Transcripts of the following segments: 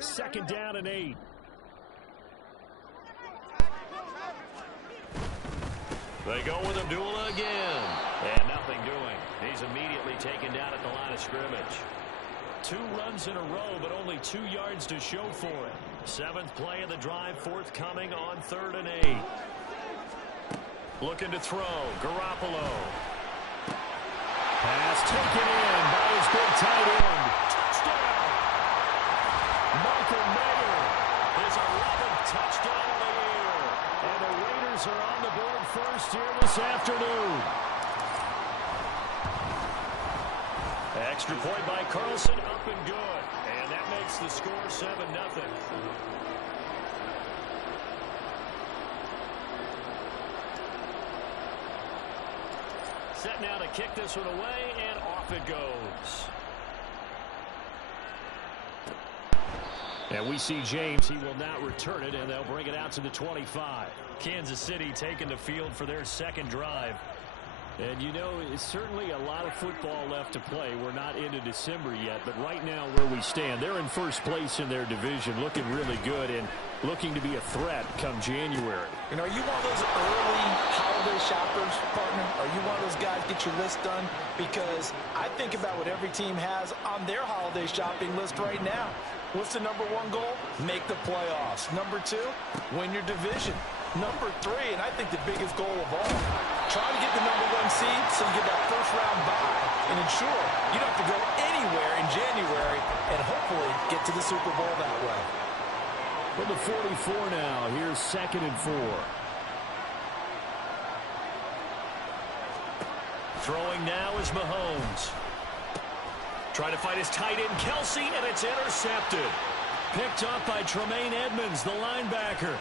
Second down and 8. They go with Abdullah again. And nothing doing. He's immediately taken down at the line of scrimmage. 2 runs in a row, but only 2 yards to show for it. 7th play of the drive, forthcoming on 3rd and 8. Looking to throw. Garoppolo. Pass taken in by his big tight end. Touchdown! Michael Mayer, his 11th touchdown of the year. And the Raiders are on the board first here this afternoon. Extra point by Carlson, up and good. And that makes the score 7-0. Set now to kick this one away, and off it goes. And we see James. He will not return it, and they'll bring it out to the 25. Kansas City taking the field for their second drive. And, you know, it's certainly a lot of football left to play. We're not into December yet, but right now where we stand, they're in first place in their division, looking really good and looking to be a threat come January. You know, are you one of those early holiday shoppers, partner? Are you one of those guys get your list done? Because I think about what every team has on their holiday shopping list right now. What's the number 1 goal? Make the playoffs. Number 2, win your division. Number 3, and I think the biggest goal of all, try to get the number 1 seed so you get that first-round bye and ensure you don't have to go anywhere in January and hopefully get to the Super Bowl that way. From the 44 now, here's 2nd and 4. Throwing now is Mahomes. Trying to find his tight end, Kelsey, and it's intercepted. Picked up by Tremaine Edmonds, the linebacker.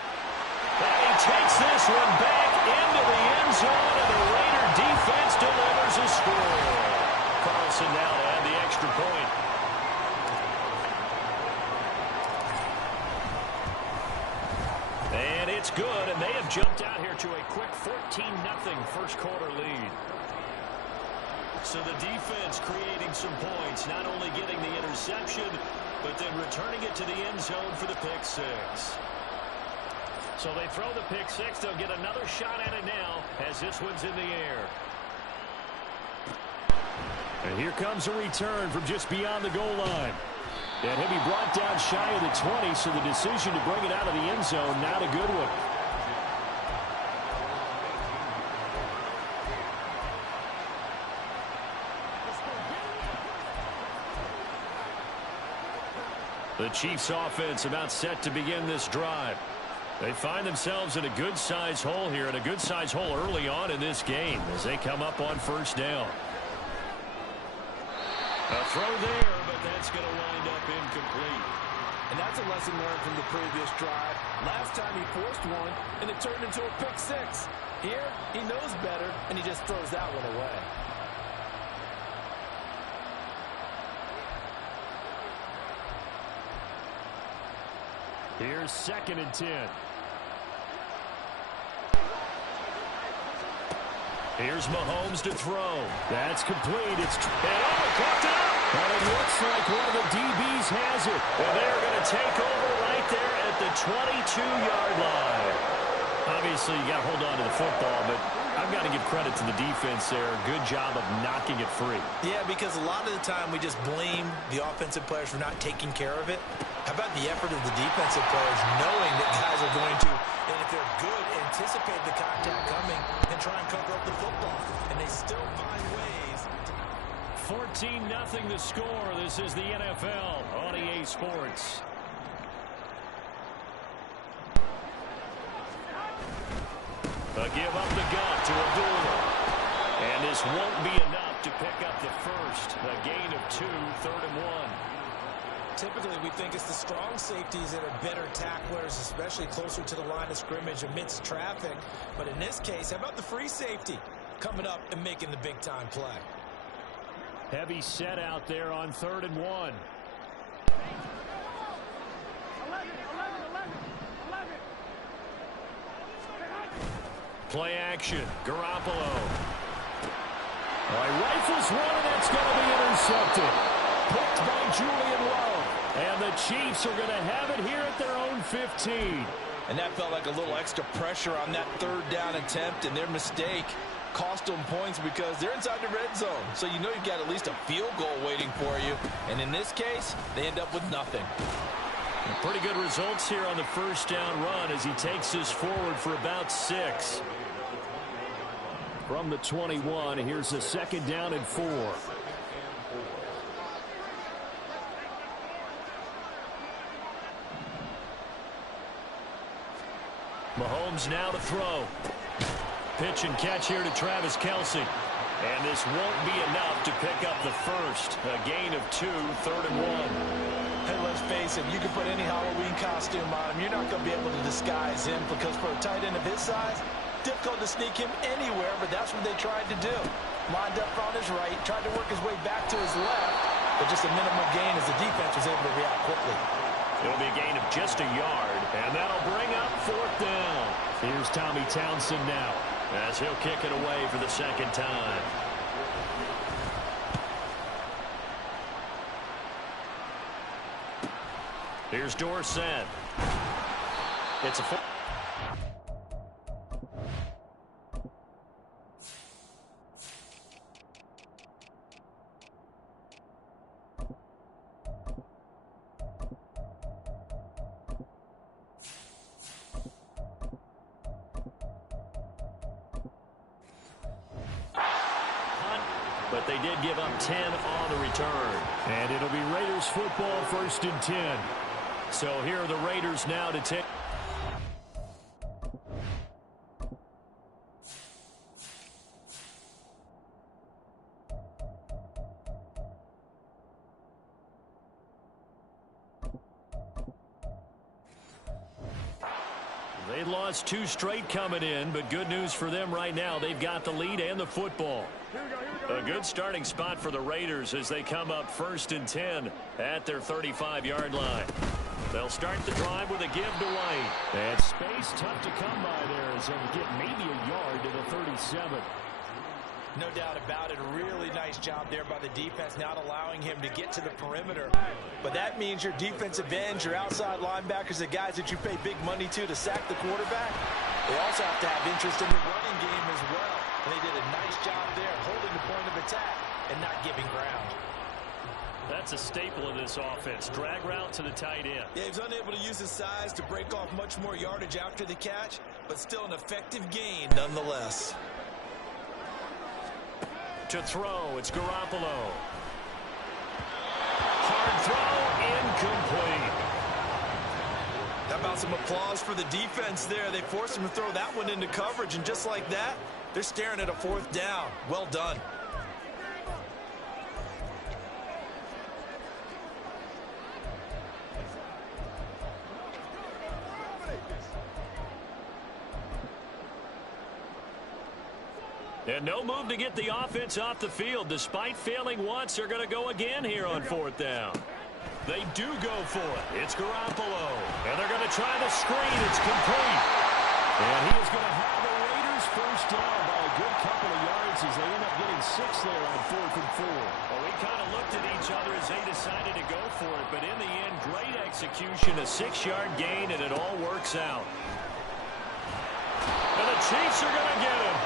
And he takes this one back into the end zone, and the Raider defense delivers a score. Carlson now to add the extra point. And it's good, and they have jumped out here to a quick 14-0 first quarter lead. So the defense creating some points, not only getting the interception, but then returning it to the end zone for the pick 6. So they throw the pick 6. They'll get another shot at it now as this one's in the air. And here comes a return from just beyond the goal line. And he'll be brought down shy of the 20, so the decision to bring it out of the end zone, not a good one. The Chiefs offense about set to begin this drive. They find themselves in a good-sized hole here, and a good-sized hole early on in this game as they come up on first down. A throw there, but that's going to wind up incomplete. And that's a lesson learned from the previous drive. Last time he forced one, and it turned into a pick 6. Here, he knows better, and he just throws that one away. Here's 2nd and 10. Here's Mahomes to throw. That's complete. It's caught out. And it looks like one of the DBs has it. And they're going to take over right there at the 22-yard line. Obviously, you got to hold on to the football, but I've got to give credit to the defense there. Good job of knocking it free. Yeah, because a lot of the time we just blame the offensive players for not taking care of it. How about the effort of the defensive players knowing that guys are going to, and if they're good, anticipate the contact coming and try and cover up the football. And they still find ways. 14-0 the score. This is the NFL on EA Sports. A give up the gut to Abdullah. And this won't be enough to pick up the first. A gain of 2, 3rd and 1. Typically, we think it's the strong safeties that are better tacklers, especially closer to the line of scrimmage amidst traffic. But in this case, how about the free safety coming up and making the big-time play? Heavy set out there on 3rd and 1. Play action. Garoppolo. Rifles one, and that's going to be intercepted. Picked by Julian Love. And the Chiefs are going to have it here at their own 15. And that felt like a little extra pressure on that third down attempt, and their mistake cost them points because they're inside the red zone. So you know you've got at least a field goal waiting for you. And in this case, they end up with nothing. Pretty good results here on the first down run as he takes us forward for about 6. From the 21, here's a 2nd down and 4. Mahomes now to throw. Pitch and catch here to Travis Kelce. And this won't be enough to pick up the first. A gain of 2, 3rd and 1. Hey, let's face it, you can put any Halloween costume on him. You're not going to be able to disguise him because for a tight end of his size, difficult to sneak him anywhere, but that's what they tried to do. Lined up on his right, tried to work his way back to his left, but just a minimum gain as the defense was able to react quickly. It'll be a gain of just a yard, and that'll bring up 4th down. Here's Tommy Townsend now as he'll kick it away for the 2nd time. Here's Dorsett. It's a but they did give up 10 on the return. And it'll be Raiders football, 1st and 10. So here are the Raiders now to take. They lost 2 straight coming in, but good news for them right now. They've got the lead and the football. A good starting spot for the Raiders as they come up 1st and 10 at their 35-yard line. They'll start the drive with a give to White. And space tough to come by there as they'll get maybe a yard to the 37. No doubt about it. A really nice job there by the defense, not allowing him to get to the perimeter. But that means your defensive ends, your outside linebackers, the guys that you pay big money to sack the quarterback, they also have to have interest in the running game as well. And they did a nice job there holding the point of attack and not giving ground. That's a staple of this offense. Drag route to the tight end. Yeah, he's unable to use his size to break off much more yardage after the catch, but still an effective gain nonetheless. To throw, it's Garoppolo. Hard throw, incomplete. How about some applause for the defense there? They forced him to throw that one into coverage, and just like that, they're staring at a 4th down. Well done. And no move to get the offense off the field. Despite failing once, they're going to go again here on 4th down. They do go for it. It's Garoppolo. And they're going to try the screen. It's complete. And he is going to have the Raiders first down by a good couple of yards as they end up getting 6 there on 4th and 4. Well, we kind of looked at each other as they decided to go for it. But in the end, great execution, a 6-yard gain, and it all works out. And the Chiefs are going to get him.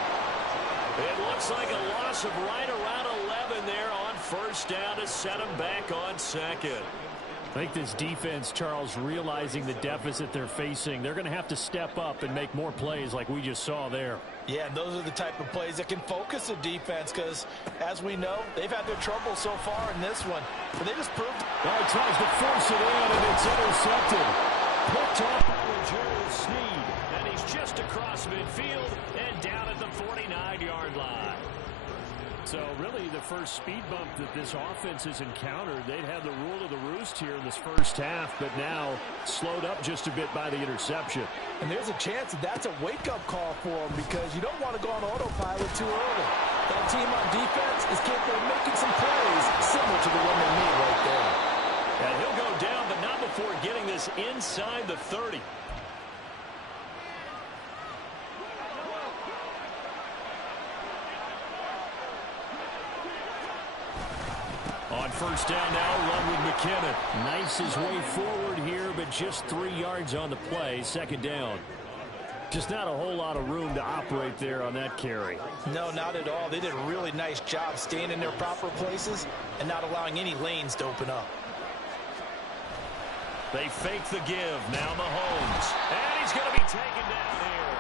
It looks like a loss of right around 11 there on 1st down to set them back on 2nd. I think this defense, Charles, realizing the deficit they're facing, they're going to have to step up and make more plays like we just saw there. Yeah, those are the type of plays that can focus the defense because, as we know, they've had their trouble so far in this one. But they just proved. Well, he tries to force it in, and it's intercepted. Picked up by Gerald Sneed, and he's just across midfield and down at the 49-yard line. So really the first speed bump that this offense has encountered, they'd have the rule of the roost here in this first half, but now slowed up just a bit by the interception. And there's a chance that that's a wake-up call for them because you don't want to go on autopilot too early. That team on defense is capable of making some plays similar to the one they made right there. And he'll go down, but not before getting this inside the 30. On first down now, run with McKinnon. Nice his way forward here, but just 3 yards on the play. Second down. Just not a whole lot of room to operate there on that carry. No, not at all. They did a really nice job staying in their proper places and not allowing any lanes to open up. They fake the give. Now Mahomes. And he's going to be taken down here.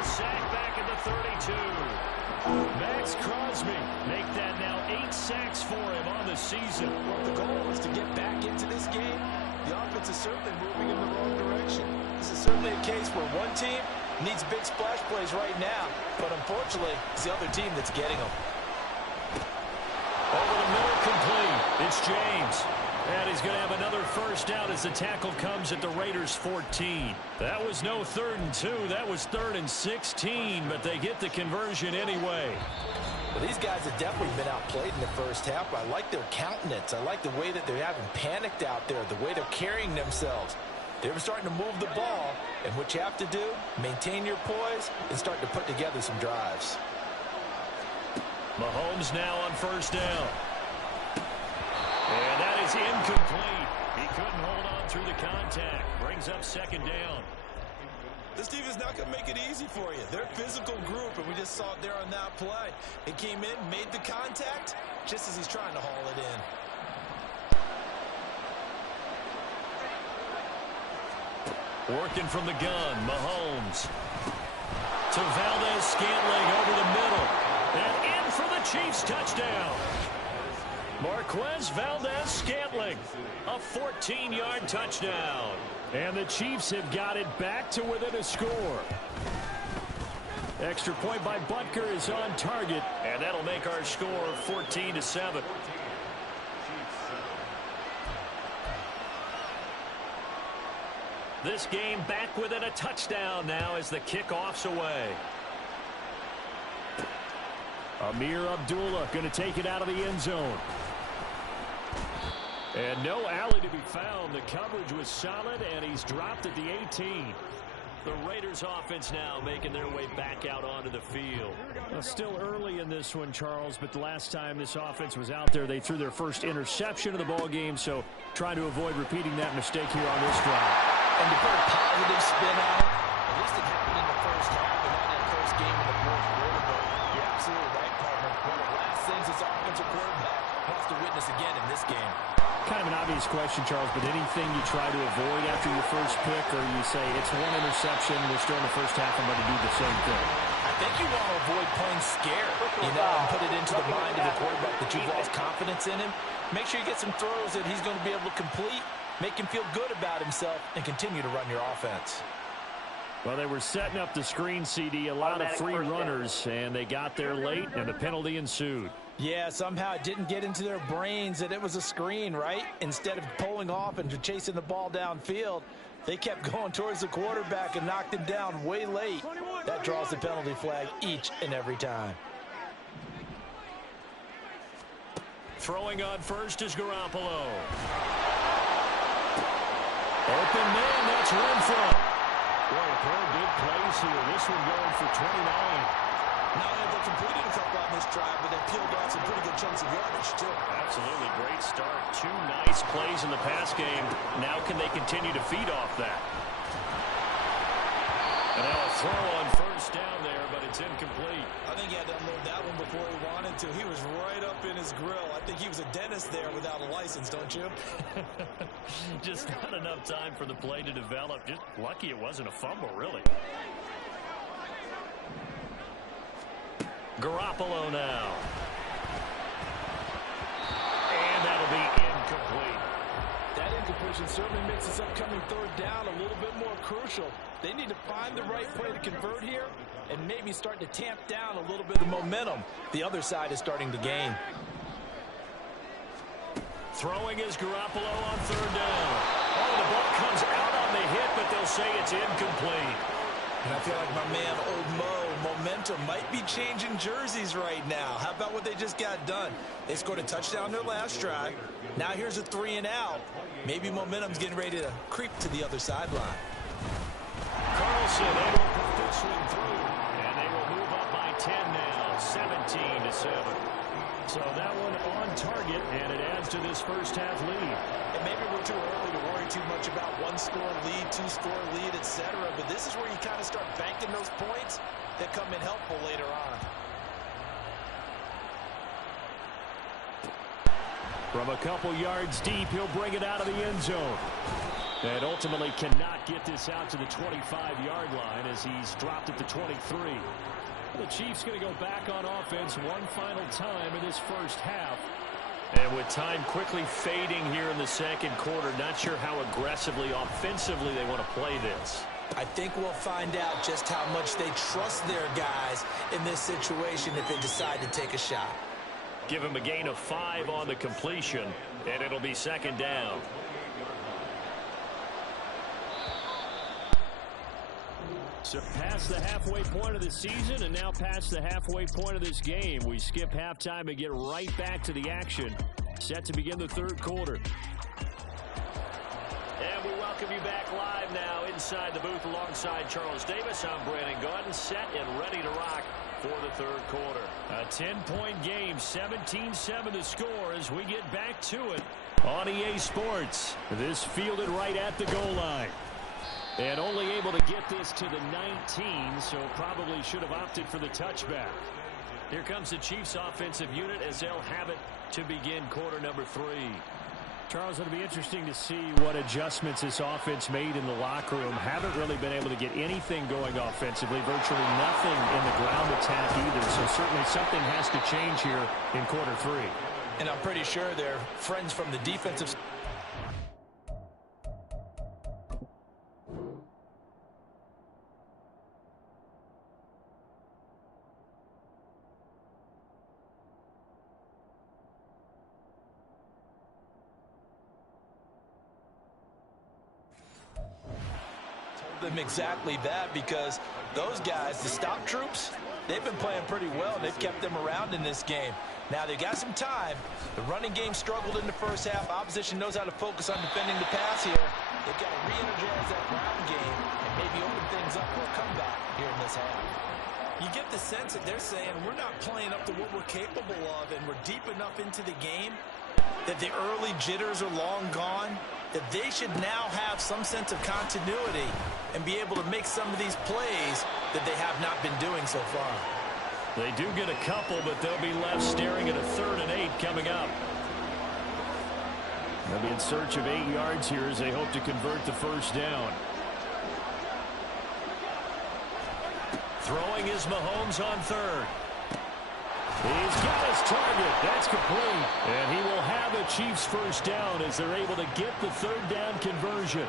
A sack back at the 32. Max Crosby make that now 8 sacks for him on the season. Well, the goal was to get back into this game. The offense is certainly moving in the wrong direction. This is certainly a case where one team needs big splash plays right now, but unfortunately, it's the other team that's getting them. Over the middle, complete. It's James. And he's going to have another first down as the tackle comes at the Raiders' 14. That was no 3rd and 2. That was 3rd and 16, but they get the conversion anyway. Well, these guys have definitely been outplayed in the first half. I like their countenance. I like the way that they haven't panicked out there, the way they're carrying themselves. They're starting to move the ball, and what you have to do, maintain your poise and start to put together some drives. Mahomes now on first down. And that is incomplete. He couldn't hold on through the contact. Brings up second down. This team is not going to make it easy for you. They're a physical group, and we just saw it there on that play. It came in, made the contact, just as he's trying to haul it in. Working from the gun, Mahomes. To Valdez-Scantling over the middle. And in for the Chiefs touchdown. Marquez Valdez-Scantling, a 14-yard touchdown. And the Chiefs have got it back to within a score. Extra point by Butker is on target, and that'll make our score 14-7. This game back within a touchdown now as the kickoff's away. Amir Abdullah going to take it out of the end zone. And no alley to be found. The coverage was solid, and he's dropped at the 18. The Raiders offense now making their way back out onto the field. Well, still early in this one, Charles, but the last time this offense was out there, they threw their first interception of the ball game, so trying to avoid repeating that mistake here on this drive. And to put a positive spin on it, at least it happened in the first half and not in the first game in the fourth quarter, but you're absolutely right, partner. One of the last things this offensive quarterback wants to witness again in this game. Kind of an obvious question, Charles, but anything you try to avoid after your first pick, or you say it's one interception, we're still in the first half, I'm going to do the same thing? I think you want to avoid playing scared, and put it into the mind of the quarterback that you've lost confidence in him. Make sure you get some throws that he's going to be able to complete, make him feel good about himself, and continue to run your offense. Well, they were setting up the screen, CD, a lot of free runners, and they got there late, and a penalty ensued. Yeah, somehow it didn't get into their brains that it was a screen, right? Instead of pulling off and chasing the ball downfield, they kept going towards the quarterback and knocked him down way late. That draws the penalty flag each and every time. Throwing on first is Garoppolo. Open man, that's Renfro. Boy, a pair of big plays here. This one going for 29. Not only have they completed a couple on this drive, but they peeled off some pretty good chunks of yardage, too. Absolutely great start. 2 nice plays in the pass game. Now can they continue to feed off that? And now a throw on first down there, but it's incomplete. I think he had to unload that one before he wanted to. He was right up in his grill. I think he was a dentist there without a license, don't you? Just not enough time for the play to develop. Just lucky it wasn't a fumble, really. Garoppolo now. And that'll be incomplete. That incompletion certainly makes this upcoming third down a little bit more crucial. They need to find the right play to convert here and maybe start to tamp down a little bit of the momentum the other side is starting to gain. Throwing is Garoppolo on third down. Oh, the ball comes out on the hit, but they'll say it's incomplete. And I feel like my man, Old Mo, momentum might be changing jerseys right now. How about what they just got done? They scored a touchdown their last drive. Now here's a 3 and out. Maybe momentum's getting ready to creep to the other sideline. Carlson able to put this one through. And they will move up by 10 now, 17-7. So that one on target, and it adds to this first half lead. And maybe we're too early to worry too much about one-score lead, two-score lead, etc. But this is where you kind of start banking those points that come in helpful later on. From a couple yards deep, he'll bring it out of the end zone. And ultimately cannot get this out to the 25-yard line as he's dropped at the 23. The Chiefs going to go back on offense one final time in this first half. And with time quickly fading here in the second quarter, not sure how aggressively, offensively they want to play this. I think we'll find out just how much they trust their guys in this situation if they decide to take a shot. Give him a gain of 5 on the completion, and it'll be second down. So past the halfway point of the season and now past the halfway point of this game. We skip halftime and get right back to the action. Set to begin the third quarter. And we welcome you back live now inside the booth alongside Charles Davis. I'm Brandon Gaudin, set and ready to rock for the third quarter. A 10-point game, 17-7 the score as we get back to it on EA Sports. This fielded right at the goal line. And only able to get this to the 19, so probably should have opted for the touchback. Here comes the Chiefs offensive unit as they'll have it to begin quarter number 3. Charles, it'll be interesting to see what adjustments this offense made in the locker room. Haven't really been able to get anything going offensively, virtually nothing in the ground attack either. So certainly something has to change here in quarter 3. And I'm pretty sure they're friends from the defensive. Them exactly that, because those guys, the stop troops, they've been playing pretty well. They've kept them around in this game. Now they got some time. The running game struggled in the first half. Opposition knows how to focus on defending the pass here. They've got to re-energize that ground game and maybe open things up for a comeback here in this half. You get the sense that they're saying we're not playing up to what we're capable of, and we're deep enough into the game that the early jitters are long gone, that they should now have some sense of continuity and be able to make some of these plays that they have not been doing so far. They do get a couple, but they'll be left staring at a 3rd and 8 coming up. They'll be in search of 8 yards here as they hope to convert the first down. Throwing is Mahomes on 3rd. He's got his target. That's complete. And he will have a Chiefs first down as they're able to get the 3rd down conversion.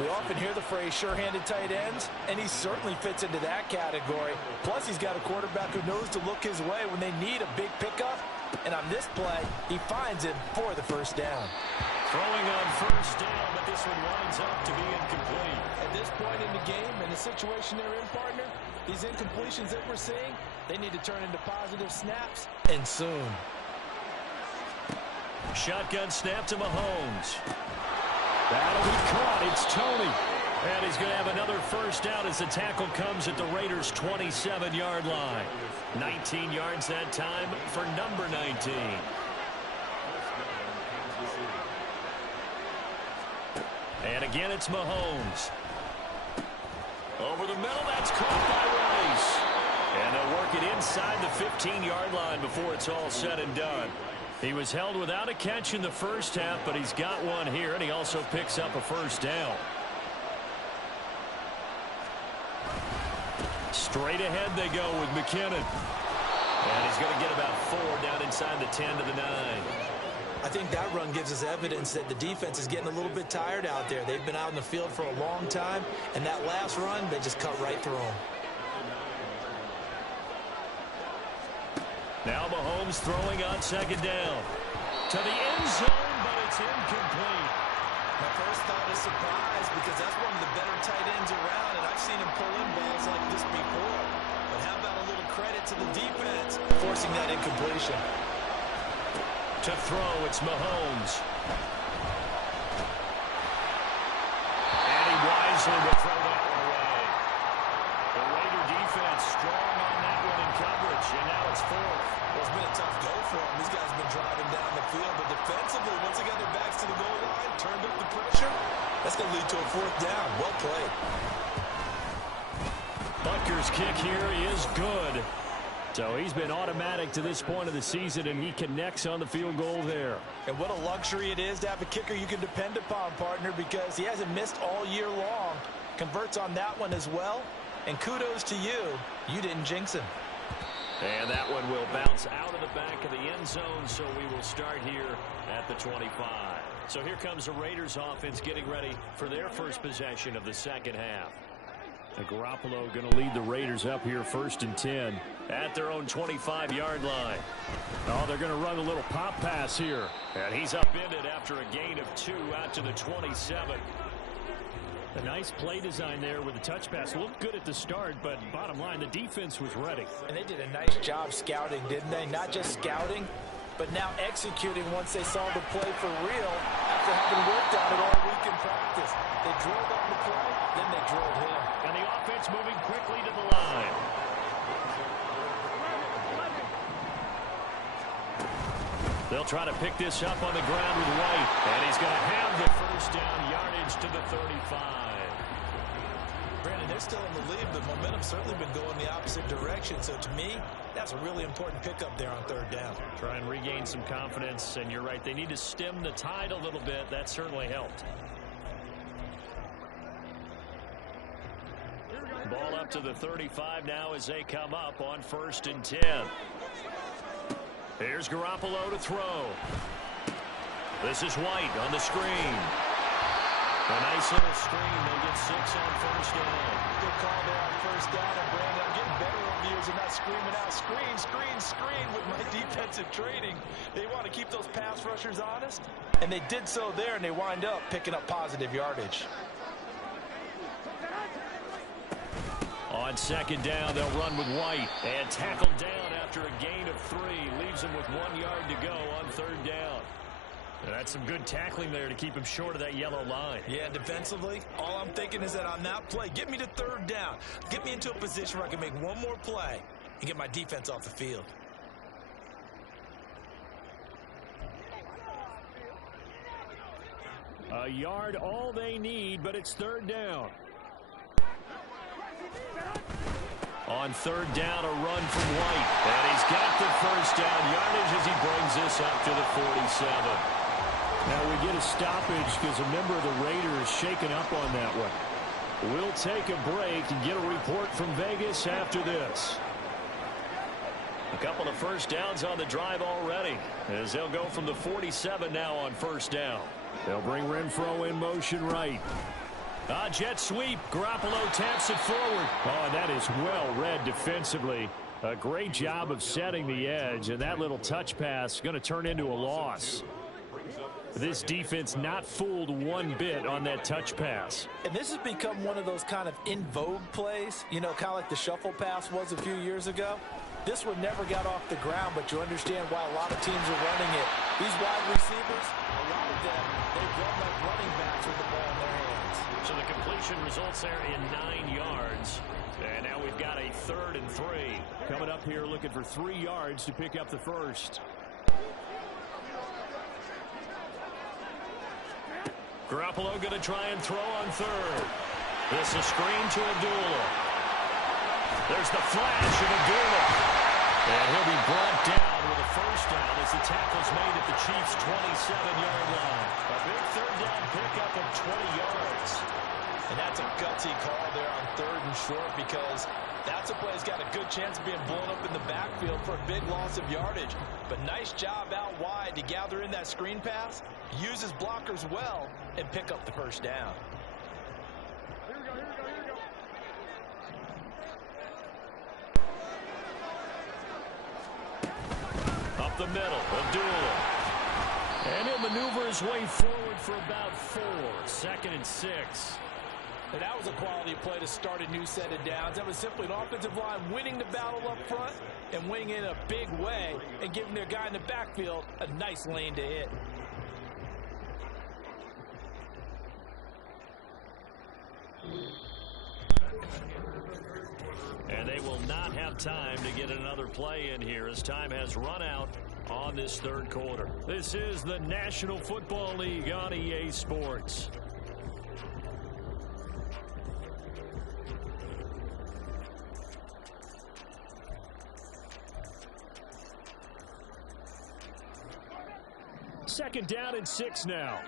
We often hear the phrase sure-handed tight ends, and he certainly fits into that category. Plus, he's got a quarterback who knows to look his way when they need a big pickup. And on this play, he finds it for the first down. Throwing on first down, but this one winds up to be incomplete. At this point in the game, in the situation they're in, partner, these incompletions that we're seeing, they need to turn into positive snaps, and soon. Shotgun snap to Mahomes. That'll be caught. It's Tony. And he's going to have another first down as the tackle comes at the Raiders' 27-yard line. 19 yards that time for number 19. And again, it's Mahomes. Over the middle, that's caught by Rice. And they'll work it inside the 15-yard line before it's all said and done. He was held without a catch in the first half, but he's got one here, and he also picks up a first down. Straight ahead they go with McKinnon. And he's going to get about 4 down inside the 10 to the 9. I think that run gives us evidence that the defense is getting a little bit tired out there. They've been out in the field for a long time, and that last run, they just cut right through them. Now Mahomes throwing on second down. To the end zone, but it's incomplete. My first thought is surprise, because that's one of the better tight ends around, and I've seen him pull in balls like this before. But how about a little credit to the defense forcing that incompletion? To throw, it's Mahomes. And he wisely will throw that one away. The Raider defense strong on that one in coverage, and now it's 4th. Well, it's been a tough go for defensively, once they got their backs to the goal line, turned up the pressure, that's going to lead to a fourth down. Well played. Butker's kick here is good. So he's been automatic to this point of the season, and he connects on the field goal there. And what a luxury it is to have a kicker you can depend upon, partner, because he hasn't missed all year long. Converts on that one as well. And kudos to you. You didn't jinx him. And that one will bounce out of the back of the end zone, so we will start here at the 25. So here comes the Raiders offense getting ready for their first possession of the second half. And Garoppolo going to lead the Raiders up here 1st and 10 at their own 25-yard line. Oh, they're going to run a little pop pass here. And he's upended after a gain of 2 out to the 27. A nice play design there with the touch pass. Looked good at the start, but bottom line, the defense was ready. And they did a nice job scouting, didn't they? Not just scouting, but now executing once they saw the play for real after having worked on it all week in practice. They drilled on the play, then they drilled him. And the offense moving quickly to the line. They'll try to pick this up on the ground with White. And he's going to have the first down yardage to the 35. Brandon, they're still in the lead, but momentum's certainly been going the opposite direction. So to me, that's a really important pickup there on 3rd down. Try and regain some confidence. And you're right, they need to stem the tide a little bit. That certainly helped. Ball up to the 35 now as they come up on 1st and 10. Here's Garoppolo to throw. This is White on the screen. A nice little screen. They get 6 on 1st down. Good call there on 1st down. And Brandon, I'm getting better over the years and not screaming out, screen, screen, screen with my defensive training. They want to keep those pass rushers honest. And they did so there, and they wind up picking up positive yardage. On 2nd down, they'll run with White. And tackled down after a gain of 3. Leaves him with 1 yard to go on 3rd down. And that's some good tackling there to keep him short of that yellow line. Yeah, defensively, all I'm thinking is that on that play, get me to 3rd down. Get me into a position where I can make one more play and get my defense off the field. A yard all they need, but it's 3rd down. On 3rd down, a run from White. And he's got the first down yardage as he brings this up to the 47. Now we get a stoppage because a member of the Raiders shaken up on that one. We'll take a break and get a report from Vegas after this. A couple of first downs on the drive already as they'll go from the 47 now on 1st down. They'll bring Renfro in motion right. Jet sweep. Garoppolo taps it forward. Oh, that is well read defensively. A great job of setting the edge, and that little touch pass going to turn into a loss. This defense not fooled one bit on that touch pass. And this has become one of those kind of in vogue plays, you know, kind of like the shuffle pass was a few years ago. This one never got off the ground, but you understand why a lot of teams are running it. These wide receivers, a lot of them, they run like running backs with the ball in their hands. So the completion results there in 9 yards. And now we've got a 3rd and 3. Coming up here looking for 3 yards to pick up the first. Garoppolo going to try and throw on 3rd. This is screen to Abdullah. There's the flash of Abdullah. And he'll be brought down with a first down as the tackle's made at the Chiefs' 27-yard line. A big 3rd down pickup of 20 yards. And that's a gutsy call there on 3rd and short because that's a play that's got a good chance of being blown up in the backfield for a big loss of yardage. But nice job out wide to gather in that screen pass, use his blockers well, and pick up the first down. Up the middle, Abdullah. And he'll maneuver his way forward for about 4. 2nd and 6. And that was a quality play to start a new set of downs. That was simply an offensive line winning the battle up front and winning in a big way and giving their guy in the backfield a nice lane to hit. And they will not have time to get another play in here as time has run out on this third quarter. This is the National Football League on EA Sports. Second down and 6 now.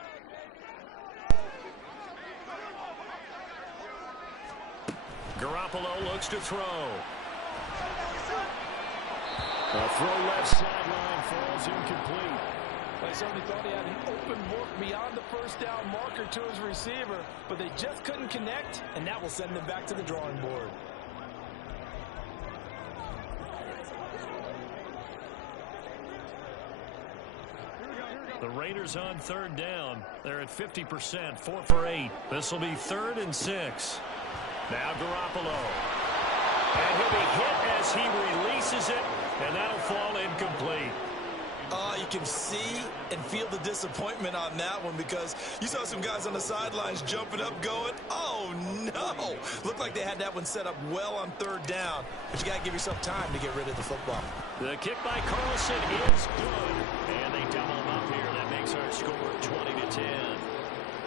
Garoppolo looks to throw. A throw left sideline falls incomplete. I certainly thought he had an open look beyond the first down marker to his receiver, but they just couldn't connect, and that will send them back to the drawing board. The Raiders on third down. They're at 50%, 4 for 8. This will be 3rd and 6. Now Garoppolo. And he'll be hit as he releases it, and that'll fall incomplete. You can see and feel the disappointment on that one because you saw some guys on the sidelines jumping up going, oh no. Looked like they had that one set up well on third down, but you got to give yourself time to get rid of the football. The kick by Carlson is good, and they double him up here. That makes our score 20-10.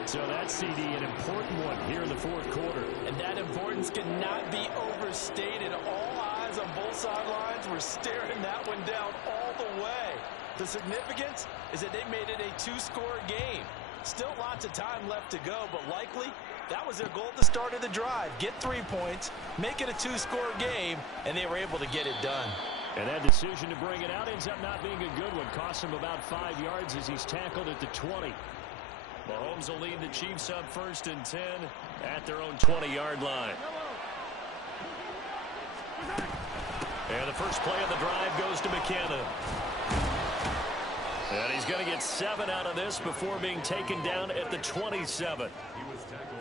So that's, CD, an important one here in the fourth quarter. And that importance cannot be overstated. All eyes on both sidelines were staring that one down all the way. The significance is that they made it a 2-score game. Still lots of time left to go, but likely that was their goal at the start of the drive. Get 3 points, make it a 2-score game, and they were able to get it done. And that decision to bring it out ends up not being a good one. Costs him about 5 yards as he's tackled at the 20. Mahomes will lead the Chiefs up 1st and 10 at their own 20-yard line. And the first play of the drive goes to McKinnon. And he's going to get 7 out of this before being taken down at the 27.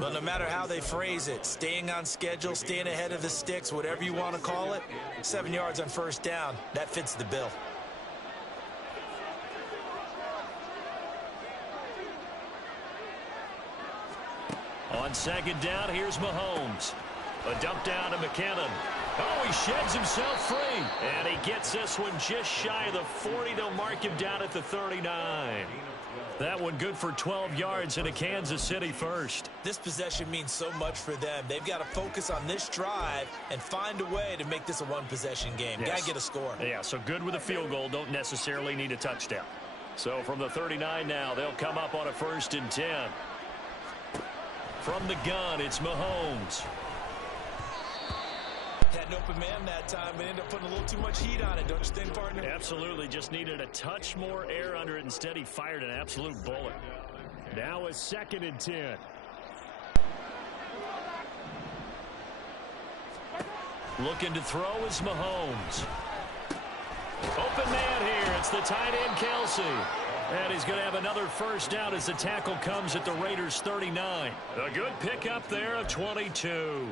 Well, no matter how they phrase it, staying on schedule, staying ahead of the sticks, whatever you want to call it, 7 yards on first down, that fits the bill. On second down, here's Mahomes. A dump down to McKinnon. Oh, he sheds himself free. And he gets this one just shy of the 40. They'll mark him down at the 39. That one good for 12 yards and a Kansas City first. This possession means so much for them. They've got to focus on this drive and find a way to make this a one-possession game. Yes. Got to get a score. Yeah, so good with a field goal. Don't necessarily need a touchdown. So from the 39 now, they'll come up on a 1st and 10. From the gun, it's Mahomes. Had an open man that time, but ended up putting a little too much heat on it, don't you think, partner? Absolutely. Just needed a touch more air under it. Instead, he fired an absolute bullet. Now a 2nd and 10. Looking to throw is Mahomes. Open man here. It's the tight end, Kelsey. And he's going to have another first down as the tackle comes at the Raiders' 39. A good pickup there of 22.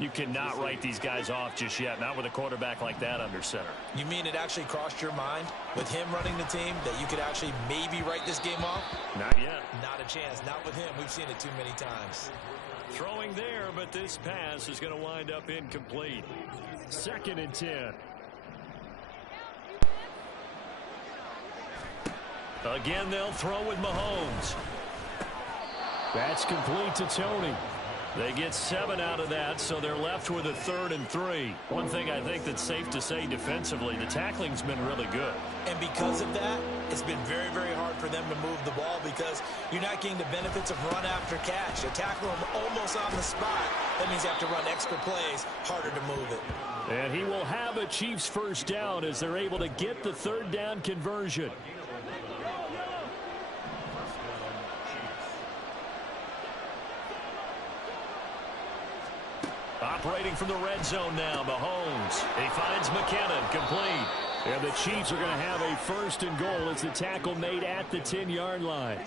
You cannot write these guys off just yet, not with a quarterback like that under center. You mean it actually crossed your mind with him running the team that you could actually maybe write this game off? Not yet. Not a chance. Not with him. We've seen it too many times. Throwing there, but this pass is going to wind up incomplete. 2nd and 10. Again, they'll throw with Mahomes. That's complete to Tony. They get 7 out of that, so they're left with a 3rd and 3. One thing I think that's safe to say defensively, the tackling's been really good. And because of that, it's been very, very hard for them to move the ball because you're not getting the benefits of run after catch. You tackle them almost on the spot. That means you have to run extra plays, harder to move it. And he will have a Chiefs first down as they're able to get the 3rd down conversion. Operating from the red zone now, Mahomes. He finds McKinnon, complete. And the Chiefs are going to have a 1st and goal as the tackle made at the 10-yard line.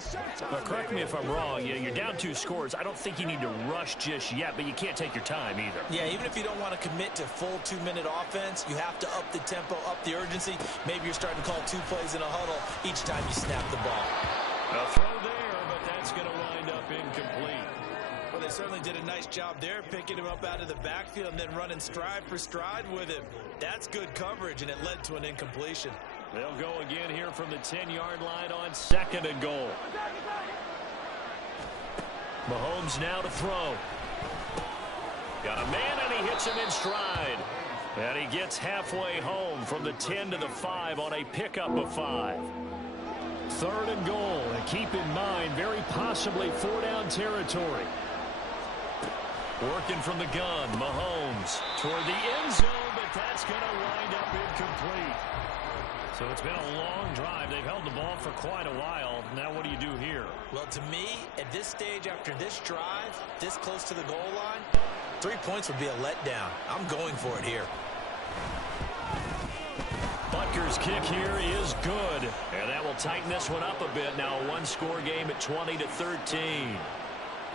Now, correct me if I'm wrong. You're down 2 scores. I don't think you need to rush just yet, but you can't take your time either. Yeah, even if you don't want to commit to full 2-minute offense, you have to up the tempo, up the urgency. Maybe you're starting to call 2 plays in a huddle each time you snap the ball. A throw there, but that's going to wind up incomplete. Well, they certainly did a nice job there, picking him up out of the backfield and then running stride for stride with him. That's good coverage, and it led to an incompletion. They'll go again here from the 10-yard line on 2nd and goal. Mahomes now to throw. Got a man, and he hits him in stride. And he gets halfway home from the 10 to the 5 on a pickup of 5. 3rd and goal, and keep in mind, very possibly 4-down territory. Working from the gun, Mahomes toward the end zone, but that's going to wind up incomplete. So it's been a long drive. They've held the ball for quite a while. Now what do you do here? Well, to me, at this stage after this drive, this close to the goal line, 3 points would be a letdown. I'm going for it here. Butker's kick here is good, and that will tighten this one up a bit. Now a one-score game at 20-13.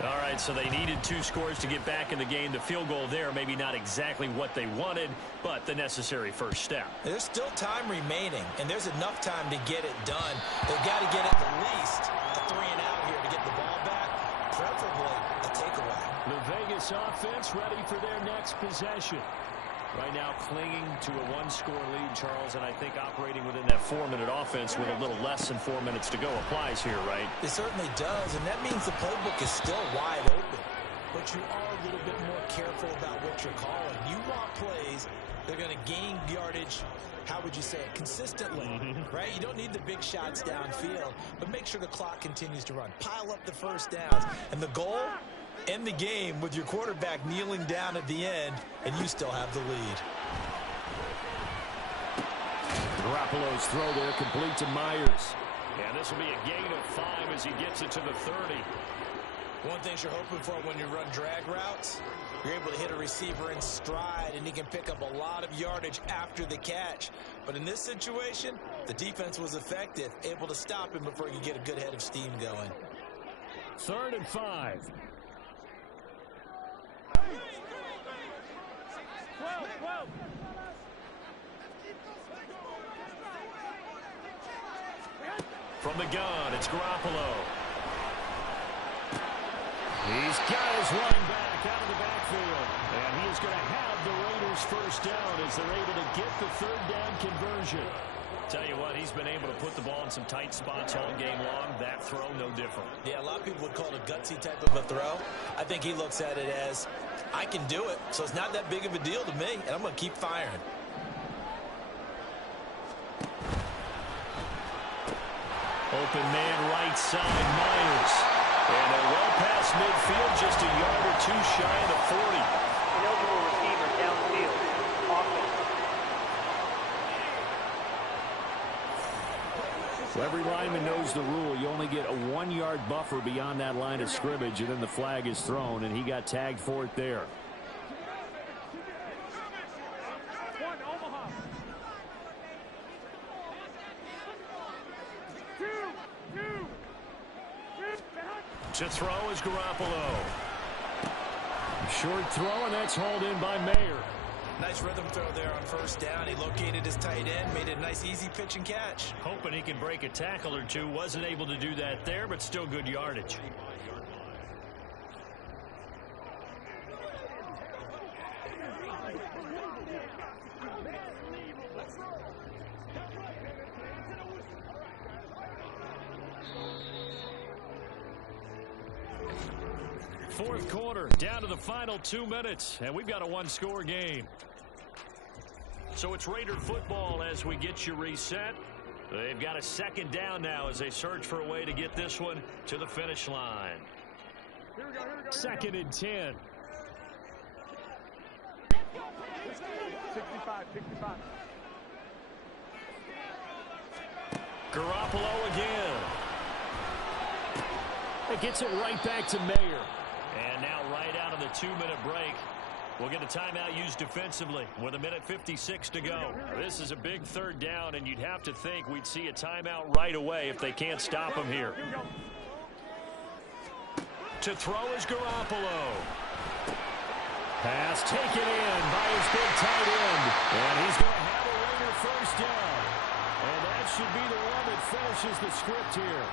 All right, so they needed 2 scores to get back in the game. The field goal there, maybe not exactly what they wanted, but the necessary first step. There's still time remaining, and there's enough time to get it done. They've got to get at the least a 3-and-out here to get the ball back, preferably a takeaway. The Vegas offense ready for their next possession. Right now clinging to a 1-score lead, Charles, and I think operating within that 4-minute offense with a little less than 4 minutes to go applies here, right? It certainly does, and that means the playbook is still wide open. But you are a little bit more careful about what you're calling. You want plays that are going to gain yardage, how would you say it, consistently, right? You don't need the big shots downfield, but make sure the clock continues to run. Pile up the first downs. And the goal? End the game with your quarterback kneeling down at the end, and you still have the lead. Garoppolo's throw there complete to Myers. And this will be a gain of 5 as he gets it to the 30. One thing you're hoping for when you run drag routes, you're able to hit a receiver in stride, and he can pick up a lot of yardage after the catch. But in this situation, the defense was effective, able to stop him before he could get a good head of steam going. 3rd and 5. From the gun, it's Garoppolo. He's got his running back out of the backfield. And he is going to have the Raiders first down as they're able to get the 3rd down conversion. Tell you what, he's been able to put the ball in some tight spots all game long. That throw, no different. Yeah, a lot of people would call it a gutsy type of a throw. I think he looks at it as, I can do it, so it's not that big of a deal to me, and I'm going to keep firing. Open man right side, Myers. And they're well past midfield, just a yard or 2 shy of the 40. Eligible receiver downfield. Offense. So every lineman knows the rule. You only get a 1-yard buffer beyond that line of scrimmage, and then the flag is thrown, and he got tagged for it there. To throw is Garoppolo. Short throw, and that's hauled in by Mayer. Nice rhythm throw there on first down. He located his tight end, made it a nice easy pitch and catch. Hoping he can break a tackle or 2. Wasn't able to do that there, but still good yardage. Fourth quarter, down to the final 2 minutes, and we've got a 1-score game. So it's Raider football as we get you reset. They've got a 2nd down now as they search for a way to get this one to the finish line. Here we go, 2nd and 10. 65. Garoppolo again. It gets it right back to Mayer. And now right out of the 2-minute break, we'll get a timeout used defensively with 1:56 to go. This is a big 3rd down, and you'd have to think we'd see a timeout right away if they can't stop him here. To throw is Garoppolo. Pass taken in by his big tight end. And he's going to have a Raider first down. And that should be the one that finishes the script here.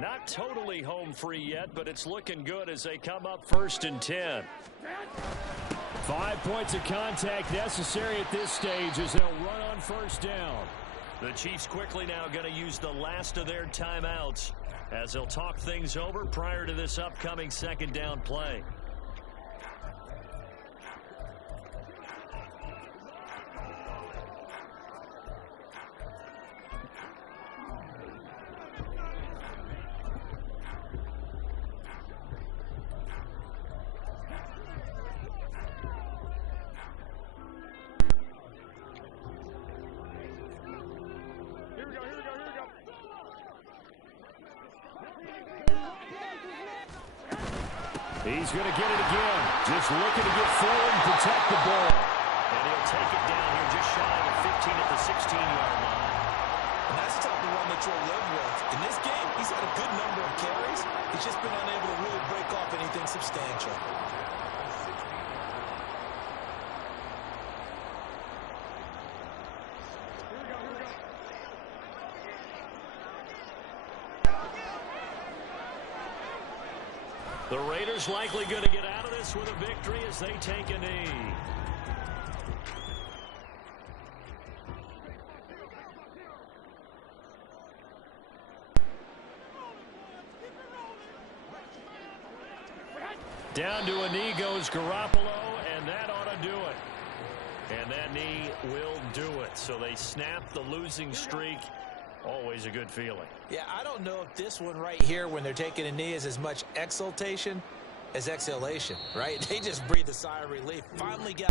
Not totally home free yet, but it's looking good as they come up 1st and 10. 5 points of contact necessary at this stage as they'll run on 1st down. The Chiefs quickly now going to use the last of their timeouts as they'll talk things over prior to this upcoming 2nd down play. He's going to get it again. Just looking to get forward and protect the ball. And he'll take it down here just shy of the 15 at the 16-yard line. And that's the type of run that you'll live with. In this game, he's had a good number of carries. He's just been unable to really break off anything substantial. The Raiders likely going to get out of this with a victory as they take a knee. Down to a knee goes Garoppolo, and that ought to do it. And that knee will do it. So they snap the losing streak. Always a good feeling. Yeah, I don't know if this one right here when they're taking a knee is as much exultation as exhalation, right? They just breathe a sigh of relief. Finally got